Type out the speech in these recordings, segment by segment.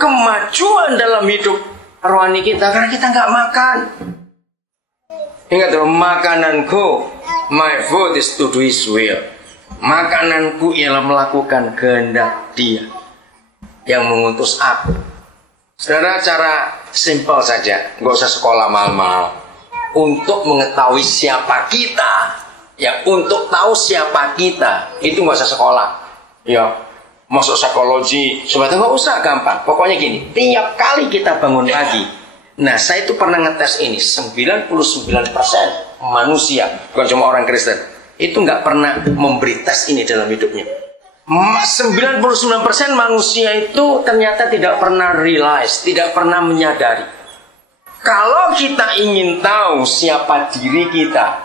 kemajuan dalam hidup rohani kita karena kita nggak makan. Ingat loh, makananku, my food is to do his will. Makananku ialah melakukan kehendak Dia yang mengutus aku. Saudara, cara simpel saja, nggak usah sekolah mahal-mahal. Untuk mengetahui siapa kita, ya untuk tahu siapa kita, itu nggak usah sekolah. Ya, masuk psikologi, sebetulnya nggak usah, gampang. Pokoknya gini, tiap kali kita bangun pagi, nah saya itu pernah ngetes ini, 99% manusia, bukan cuma orang Kristen, itu nggak pernah memberi tes ini dalam hidupnya. 99% manusia itu ternyata tidak pernah realize, tidak pernah menyadari. Kalau kita ingin tahu siapa diri kita,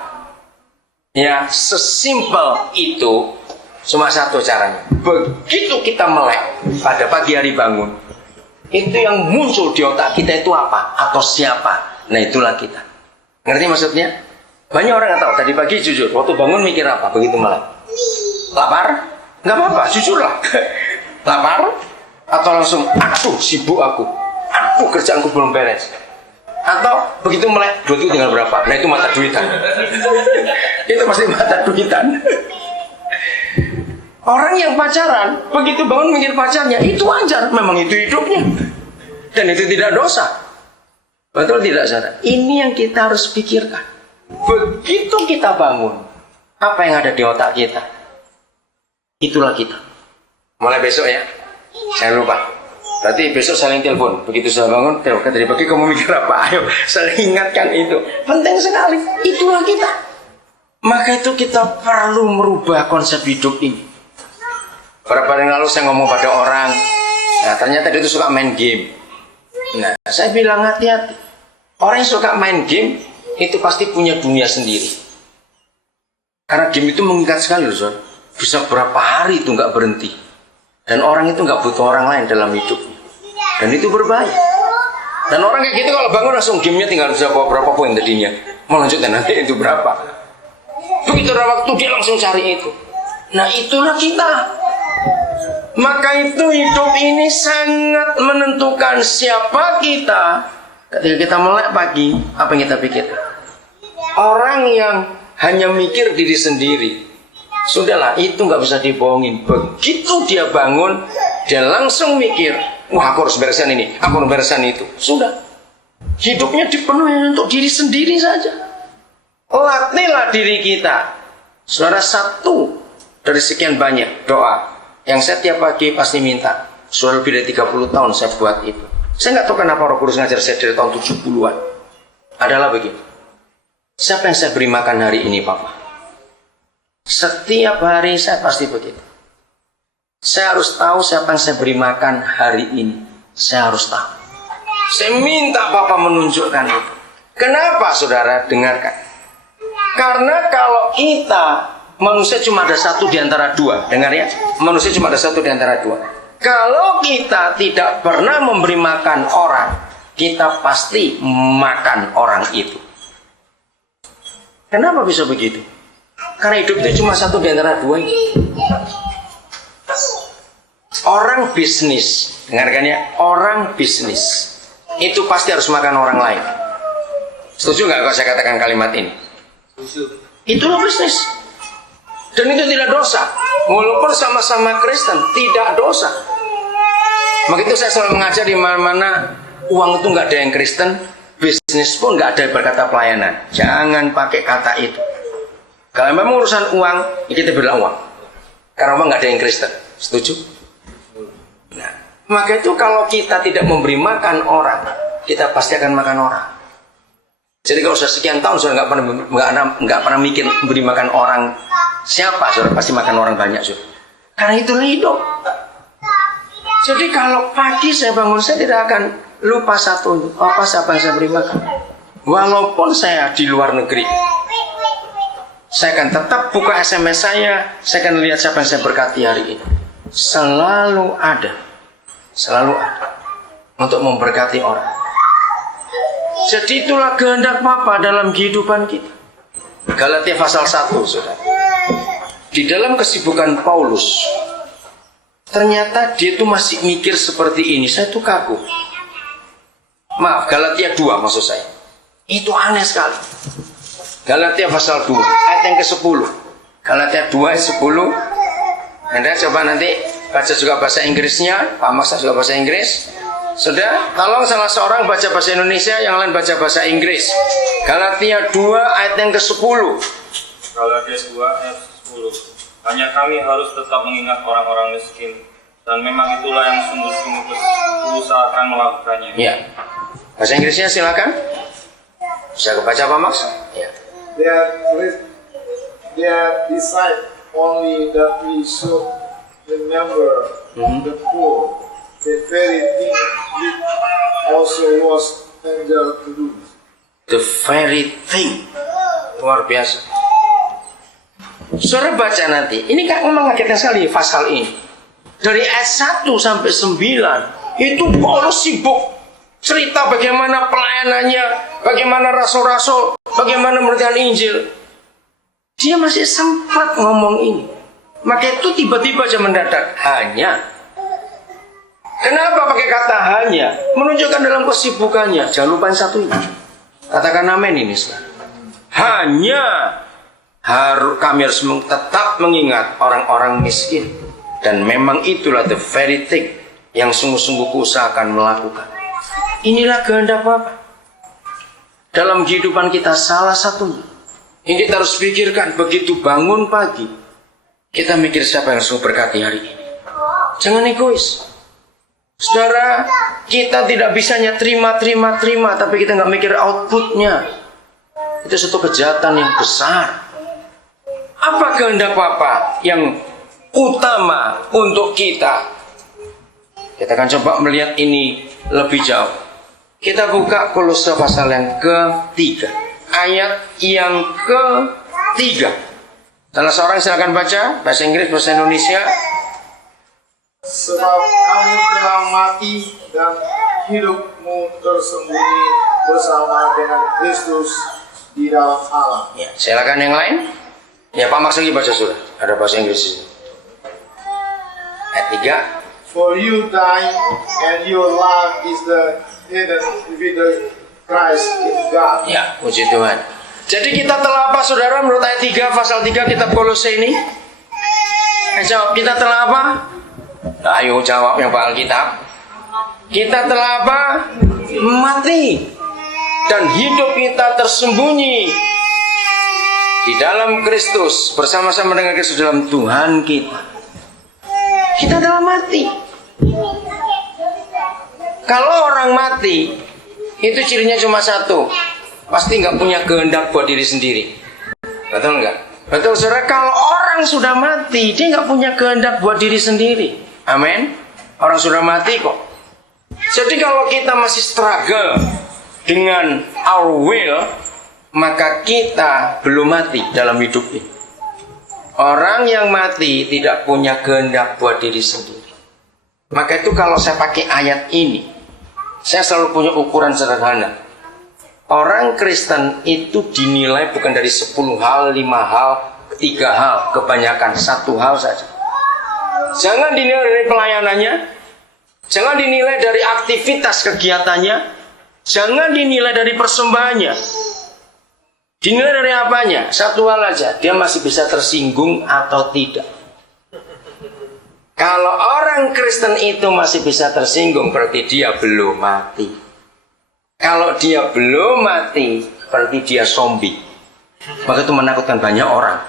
ya sesimpel itu, cuma satu caranya. Begitu kita melek pada pagi hari bangun, itu yang muncul di otak kita itu apa? Atau siapa? Nah itulah kita. Ngerti maksudnya? Banyak orang nggak tahu. Tadi pagi jujur, waktu bangun mikir apa? Begitu melek. Lapar? Nggak apa-apa, jujurlah. Lapar? Atau langsung, aduh sibuk aku. Aduh kerjaanku belum beres. Atau begitu melek, duit itu tinggal berapa? Nah itu mata duitan. Itu pasti mata duitan. Orang yang pacaran, begitu bangun mikir pacarnya, itu wajar, memang itu hidupnya. Dan itu tidak dosa. Betul tidak, saudara? Ini yang kita harus pikirkan. Begitu kita bangun, apa yang ada di otak kita? Itulah kita. Mulai besok ya, jangan lupa. Berarti besok saling telepon. Begitu saya bangun, telepon tadi pagi kamu mikir apa? Ayo, saya ingatkan itu. Penting sekali. Itulah kita. Maka itu kita perlu merubah konsep hidup ini. Beberapa hari lalu saya ngomong pada orang, nah ternyata dia itu suka main game. Nah, saya bilang hati-hati. Orang yang suka main game itu pasti punya dunia sendiri. Karena game itu mengikat sekali loh, Son. Bisa berapa hari itu nggak berhenti. Dan orang itu nggak butuh orang lain dalam hidupnya. Dan itu berbahaya. Dan orang kayak gitu kalau bangun langsung gamenya tinggal bisa bawa berapa poin tadinya. Mau lanjutkan nanti itu berapa. Begitu ada waktu dia langsung cari itu. Nah itulah kita. Maka itu hidup ini sangat menentukan siapa kita. Ketika kita melek pagi, apa yang kita pikirkan? Orang yang hanya mikir diri sendiri, sudahlah itu nggak bisa dibohongin. Begitu dia bangun, dia langsung mikir, wah aku harus beresan ini, aku harus beresan itu. Sudah, hidupnya dipenuhi untuk diri sendiri saja. Latihlah diri kita. Saudara, satu dari sekian banyak doa yang saya tiap pagi pasti minta. Sudah lebih dari 30 tahun saya buat itu. Saya nggak tahu kenapa Roh Kudus ngajar saya dari tahun 70-an. Adalah begini. Siapa yang saya beri makan hari ini, Papa? Setiap hari saya pasti begitu. Saya harus tahu siapa yang saya beri makan hari ini. Saya harus tahu. Saya minta Papa menunjukkan itu. Kenapa, saudara? Dengarkan. Karena kalau kita, manusia cuma ada satu di antara dua. Dengar ya, manusia cuma ada satu di antara dua. Kalau kita tidak pernah memberi makan orang, kita pasti makan orang itu. Kenapa bisa begitu? Karena hidup itu cuma satu di antara dua. Orang bisnis, dengarkan ya, orang bisnis itu pasti harus makan orang lain. Setuju nggak kalau saya katakan kalimat ini? Itulah bisnis. Dan itu tidak dosa. Walaupun sama-sama Kristen, tidak dosa. Maka itu saya selalu mengajar di mana-mana uang itu nggak ada yang Kristen, bisnis pun nggak ada yang berkata pelayanan. Jangan pakai kata itu. Kalau memang urusan uang, ya kita bilang uang. Karena memang nggak ada yang Kristen. Setuju? Nah, maka itu kalau kita tidak memberi makan orang, kita pasti akan makan orang. Jadi kalau sudah sekian tahun sudah nggak pernah mikir memberi makan orang siapa, sudah pasti makan orang banyak sudah. Karena itulah hidup. Jadi kalau pagi saya bangun, saya tidak akan lupa satu, apa siapa yang saya beri makan. Walaupun saya di luar negeri, saya akan tetap buka SMS saya akan lihat siapa yang saya berkati hari ini. Selalu ada untuk memberkati orang. Jadi itulah kehendak Bapa dalam kehidupan kita. Galatia pasal 1, saudara. Di dalam kesibukan Paulus, ternyata dia tuh masih mikir seperti ini. Saya tuh kagum. Maaf, Galatia 2 maksud saya. Itu aneh sekali. Galatia pasal 2 ayat yang ke-10. Galatia 2 ayat 10. Anda coba nanti baca juga bahasa Inggrisnya. Pak Maksa juga bahasa Inggris. Sudah, tolong salah seorang baca bahasa Indonesia, yang lain baca bahasa Inggris. Galatia 2 ayat yang ke-10. Galatia 2 ayat 10. Hanya kami harus tetap mengingat orang-orang miskin, dan memang itulah yang sungguh-sungguh berusahakan melakukannya. Ya. Bahasa Inggrisnya silakan. Bisa kebaca Pak Max? Ya. They decide only that we should remember the poor, the very thing which also was angel to do. The very thing. Luar biasa. Saudara baca nanti. Ini kan mengagetkan sekali pasal ini. Dari ayat 1 sampai 9 itu Paulus sibuk cerita bagaimana pelayanannya, bagaimana rasul-rasul, bagaimana memberitakan Injil. Dia masih sempat ngomong ini. Maka itu tiba-tiba aja mendadak. Hanya. Kenapa pakai kata hanya? Menunjukkan dalam kesibukannya. Jangan lupa yang satu ini. Katakan amin ini. Hanya kami harus tetap mengingat orang-orang miskin. Dan memang itulah the very thing yang sungguh-sungguh kuusahakan melakukan. Inilah kehendak Bapa dalam kehidupan kita, salah satunya yang kita harus pikirkan begitu bangun pagi. Kita mikir siapa yang harus berkati hari ini. Jangan egois. Saudara, kita tidak bisanya terima, tapi kita nggak mikir outputnya. Itu satu kejahatan yang besar. Apa kehendak Bapa yang utama untuk kita? Kita akan coba melihat ini lebih jauh. Kita buka Kolose pasal yang ke-3, ayat yang ke-3. Salah seorang silakan baca bahasa Inggris, bahasa Indonesia. Sebab kamu telah mati dan hidupmu tersembunyi bersama dengan Kristus di dalam Allah. Ya, silakan yang lain. Ya, Pak Maksudi baca sudah. Ada bahasa Inggris. Ayat 3. For you died, and your life is the hidden with the Christ in God. Ya, puji Tuhan. Jadi kita telah apa saudara menurut ayat 3 pasal 3 kitab Kolose ini? Jawab, kita telah apa? Ayo jawab yang Pak Alkitab. Kita telah apa? Mati. Dan hidup kita tersembunyi di dalam Kristus, bersama-sama dengan Kristus dalam Tuhan kita. Kita telah mati. Kalau orang mati, itu cirinya cuma satu. Pasti nggak punya kehendak buat diri sendiri. Betul nggak? Betul saudara, kalau orang sudah mati, dia nggak punya kehendak buat diri sendiri. Amin. Orang sudah mati kok. Jadi kalau kita masih struggle dengan our will, maka kita belum mati dalam hidup ini. Orang yang mati tidak punya kehendak buat diri sendiri. Maka itu kalau saya pakai ayat ini, saya selalu punya ukuran sederhana. Orang Kristen itu dinilai bukan dari 10 hal, 5 hal, 3 hal, kebanyakan 1 hal saja. Jangan dinilai dari pelayanannya, jangan dinilai dari aktivitas kegiatannya, jangan dinilai dari persembahannya. Dinilai dari apanya? 1 hal aja, dia masih bisa tersinggung atau tidak. Kalau orang Kristen itu masih bisa tersinggung, berarti dia belum mati. Kalau dia belum mati, berarti dia zombie. Maka itu menakutkan banyak orang.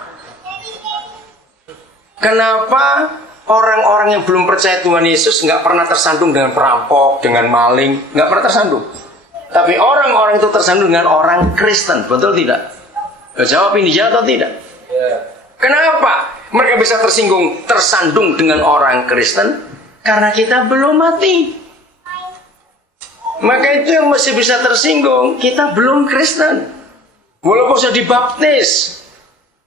Kenapa orang-orang yang belum percaya Tuhan Yesus nggak pernah tersandung dengan perampok, dengan maling, nggak pernah tersandung. Tapi orang-orang itu tersandung dengan orang Kristen, betul tidak? Jawab ini, ya atau tidak? Kenapa mereka bisa tersandung dengan orang Kristen? Karena kita belum mati. Maka itu yang masih bisa tersinggung, kita belum Kristen. Walaupun sudah dibaptis,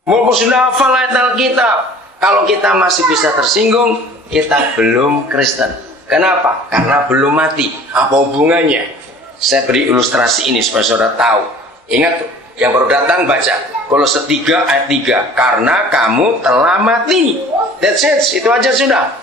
walaupun sudah hafal ayat Alkitab, kalau kita masih bisa tersinggung, kita belum Kristen. Kenapa? Karena belum mati. Apa hubungannya? Saya beri ilustrasi ini supaya saudara tahu. Ingat, yang baru datang baca Kolose 3 ayat 3. Karena kamu telah mati. That's it, itu aja sudah.